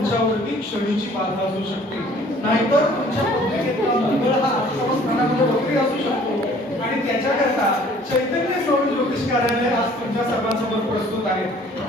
तुमच्यावरती क्षणीची बाधा असू शकते, नाहीतर तुमच्या पत्रिकेतला मंगळ हा अष्टम स्थानामध्ये वक्री असू शकतो. आणि त्याच्याकरता चैतन्य स्वामी ज्योतिष कार्यालय आज तुमच्या सर्वांसमोर प्रस्तुत आहे.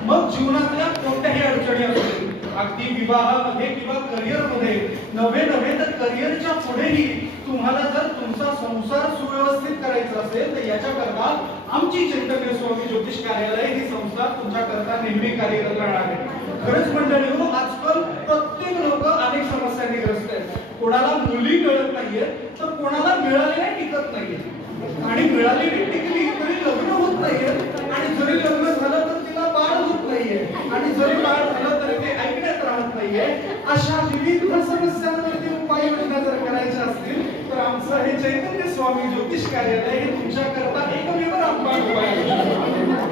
मग जीवनातल्या कोणत्याही अडचणी असू दे, अगदी विवाहामध्ये किंवा करिअरमध्ये, नव्हे तर करिअरच्या पुढेही तुम्हाला जर तुमचा संसार सुव्यवस्थित करायचा असेल तर याच्याकरता आमची चैतन्य स्वामी ज्योतिष कार्यालय ही संस्था तुमच्याकरता नेहमी कार्यरत राहणार आहे. खरंच मंडळी हो, आजकाल प्रत्येक लोक अनेक समस्यांनी ग्रस्त आहेत. कोणाला मुली मिळत नाहीयेत तर कोणाला मिळालेल्या टिकत नाहीये, आणि मिळालेली टिकली तरी लग्न होत नाहीये, आणि जरी लग्न झालं तर तिला बाळ होत नाहीये, आणि जरी बाळ झालं तरी ते ऐकण्यात राहत नाहीये. अशा विविध समस्यांवरती उपाययोजना जर करायच्या असतील तर आमचं हे चैतन्य स्वामी ज्योतिष कार्यालय हे तुमच्याकरता एकमेव रामबाण उपाय आहे.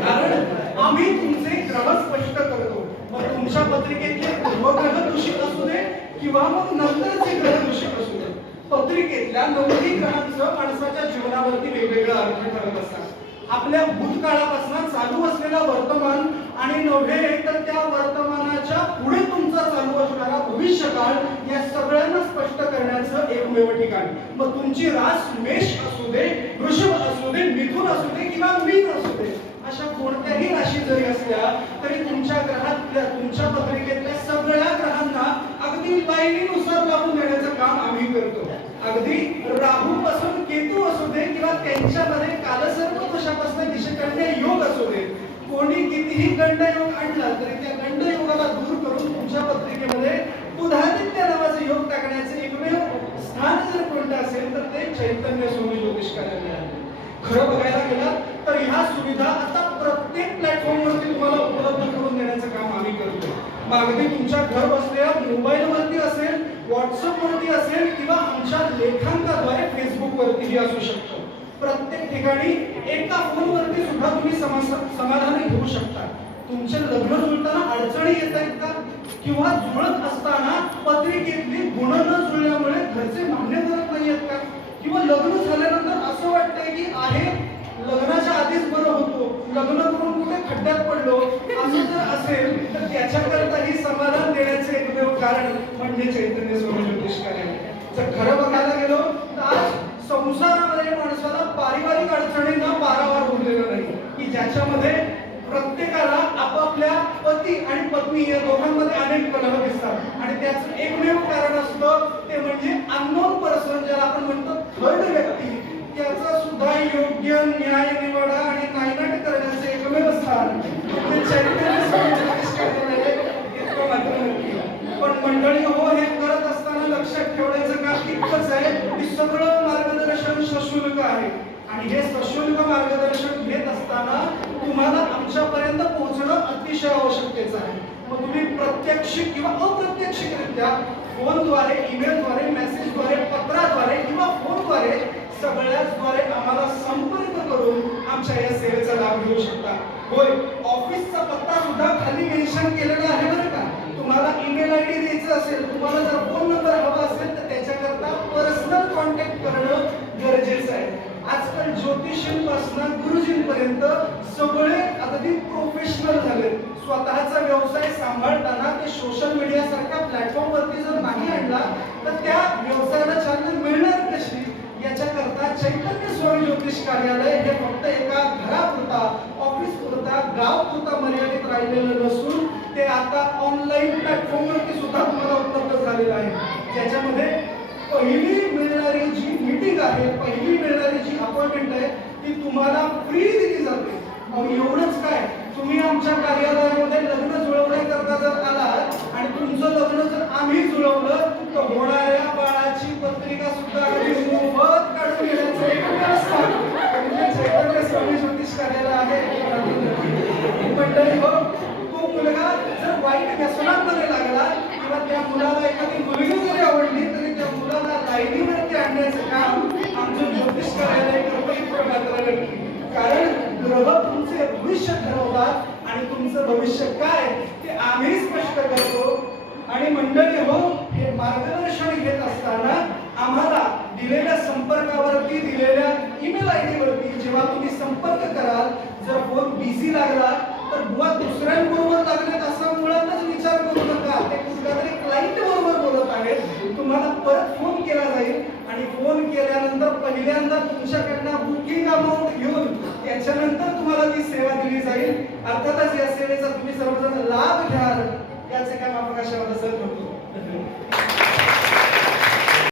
कारण आम्ही तुमचे ग्रह स्पष्ट करतो. मग तुमच्या पत्रिकेतले पूर्वग्रह दूषित असू दे किंवा मग नंतरचे ग्रह दूषित असू दे, पत्रिकेतल्या 9 ग्रहांचं माणसाच्या जीवनावरती वेगवेगळं अर्थ ठरत असतात. आपल्या भूतकाळापासून चालू असलेला वर्तमान आणि नव्हे तर त्या वर्तमानाच्या पुढे तुमचा चालू असणारा भविष्यकाळ या सगळ्यांना स्पष्ट करण्याचं एकमेव ठिकाण. मग तुमची रास मेष असू दे, वृषभ असू दे, मिथुन असू दे किंवा मीन असू दे, अशा कोणत्याही राशी जरी असल्या तरी तुमच्या ग्रहातल्या तुमच्या पत्रिकेतल्या सगळ्या ग्रहांना अगदी लाईनीनुसार लावून देण्याचं काम आम्ही करतो. अगदी राहू पासून केतू असू दे किंवा त्यांच्यामध्ये कालसर्प दोषापासून दिशेकडे योग असू दे, कोणी कितीही गंडयोग आणला तरी त्या गंडयोगाला दूर करून तुमच्या पत्रिकेमध्ये बुधादित्य नावाचे योग टाकण्याचे एकमेव स्थान जर कोणतं असेल तर ते चैतन्य स्वामी ज्योतिष कार्यालय आहे. खरं बघायला गेलं तर ह्या सुविधा आता प्रत्येक प्लॅटफॉर्मवरती तुम्हाला उपलब्ध करून देण्याचं काम आम्ही करतो. मग अगदी तुमच्या घर बसल्या मोबाईलवरती असेल, व्हॉट्सअपवरती असेल किंवा आमच्या लेखांकाद्वारे फेसबुकवरतीही असू शकतो. प्रत्येक ठिकाणी एका फोनवरती सुद्धा तुम्ही समाधानी होऊ शकता. तुमचे लग्न जुळताना अडचणी येत आहेत का, किंवा जुळत असताना पत्रिकेतली गुण न जुळल्यामुळे घरचे मान्य करत नाही आहेत का, किंवा लग्न झाल्यानंतर असं वाटतंय की आहे लग्नाच्या आधीच बरं होतो, लग्न करून कुठे खड्ड्यात पडलो, असं जर असेल तर त्याच्याकरताही समाधान देण्याचे एकमेव कारण म्हणजे चैतन्य स्वामी ज्योतिष कार्यालय. जर खरं बघायला गेलो तर आज संसारामध्ये माणसाला पारिवारिक अडचणींना पारावार उरलेलं नाही, की ज्याच्यामध्ये प्रत्येकाला आपापल्या पती आणि पत्नी या दोघांमध्ये अनेक कलह दिसतात. आणि त्याचं एकमेव कारण असतं ते म्हणजे अननोन पर्सन, ज्याला आपण म्हणतो थर्ड व्यक्ती, त्याचा सुद्धा योग्य न्याय निवडा आणि नायनाट करण्याचे एकमेव स्थान म्हणजे चैतन्य स्वामी ज्योतिष कार्यालय इतकं मात्र नक्की. पण मंडळी हो, हे करत असताना लक्षात ठेवण्याचं काम इतकंच आहे की सगळं मार्गदर्शन सशुल्क आहे, आणि हे सशुल्क मार्गदर्शन घेत असताना तुम्हाला आमच्यापर्यंत पोहोचणं अतिशय आवश्यकतेचं आहे. मग तुम्ही प्रत्यक्ष किंवा अप्रत्यक्षरित्या फोनद्वारे, ईमेलद्वारे, मेसेजद्वारे, पत्राद्वारे किंवा फोनद्वारे सगळ्याचद्वारे आम्हाला संपर्क करून आमच्या या सेवेचा लाभ घेऊ शकता. होय, ऑफिसचा पत्ता सुद्धा खाली मेन्शन केलेला आहे बरं का. तुम्हाला ईमेल आयडी द्यायचं असेल, तुम्हाला जर फोन नंबर हवा असेल तर त्याच्याकरता पर्सनल कॉन्टॅक्ट करणं गरजेचं आहे. आजकाल ज्योतिषींपासून गुरुजींपर्यंत सगळे अगदी प्रोफेशनल झाले. स्वतःचा व्यवसाय सांभाळताना ते सोशल मीडिया सारख्या प्लॅटफॉर्मवरती जर नाही आणला तर त्या व्यवसायाला चालना मिळणार कशी, याच्याकरता चैतन्य स्वामी ज्योतिष कार्यालय हे फक्त एका घरापुरता, ऑफिस पुरता, गाव पुरता मर्यादित राहिलेलं नसून ते आता ऑनलाईन प्लॅटफॉर्मवरती सुद्धा तुम्हाला उपलब्ध झालेलं आहे. ज्याच्यामध्ये पहिली मिळणारी जी मीटिंग आहे, पहिली मिळणारी जी अपॉइंटमेंट आहे ती तुम्हाला फ्री दिली जाते. मग एवढंच काय, तुम्ही आमच्या कार्यालयामध्ये लग्न जुळवण्याकरता जर आलात आणि तुमचं लग्न जर आम्ही जुळवलं तर होणाऱ्या बाळाची पत्रिका सुद्धा अगदी मोफत काढून घेण्याचं एक व्यवस्था म्हणजे चैतन्य स्वामी ज्योतिष कार्यालय आहे. मंडळी हो, तो मुलगा जर वाईट व्यसनांमध्ये लागला किंवा त्या मुलाला एखादी मुलगी जरी आवडली तरी त्या मुलाला लाईनीवरती आणण्याचं काम आमचं ज्योतिष कार्यालय करतं. इतकं मात्र नक्की, कारण ग्रह तुमचे भविष्य ठरवतात आणि तुमचं भविष्य काय ते आम्ही स्पष्ट करतो. आणि मंडळी हो, हे मार्गदर्शन घेत असताना आम्हाला दिलेल्या संपर्कावरती, दिलेल्या ईमेल आयडी वरती जेव्हा तुम्ही संपर्क कराल, जर फोन बिझी लागला तर बुवा दुसऱ्यांबरोबर लागले असा मुळातच विचार करू नका. ते कुठल्यातरी परत फोन केला जाईल आणि फोन केल्यानंतर पहिल्यांदा तुमच्याकडनं बुकिंग अमाऊंट घेऊन त्याच्यानंतर तुम्हाला ती सेवा दिली जाईल. अर्थातच या सेवेचा तुम्ही सर्वजण लाभ घ्याल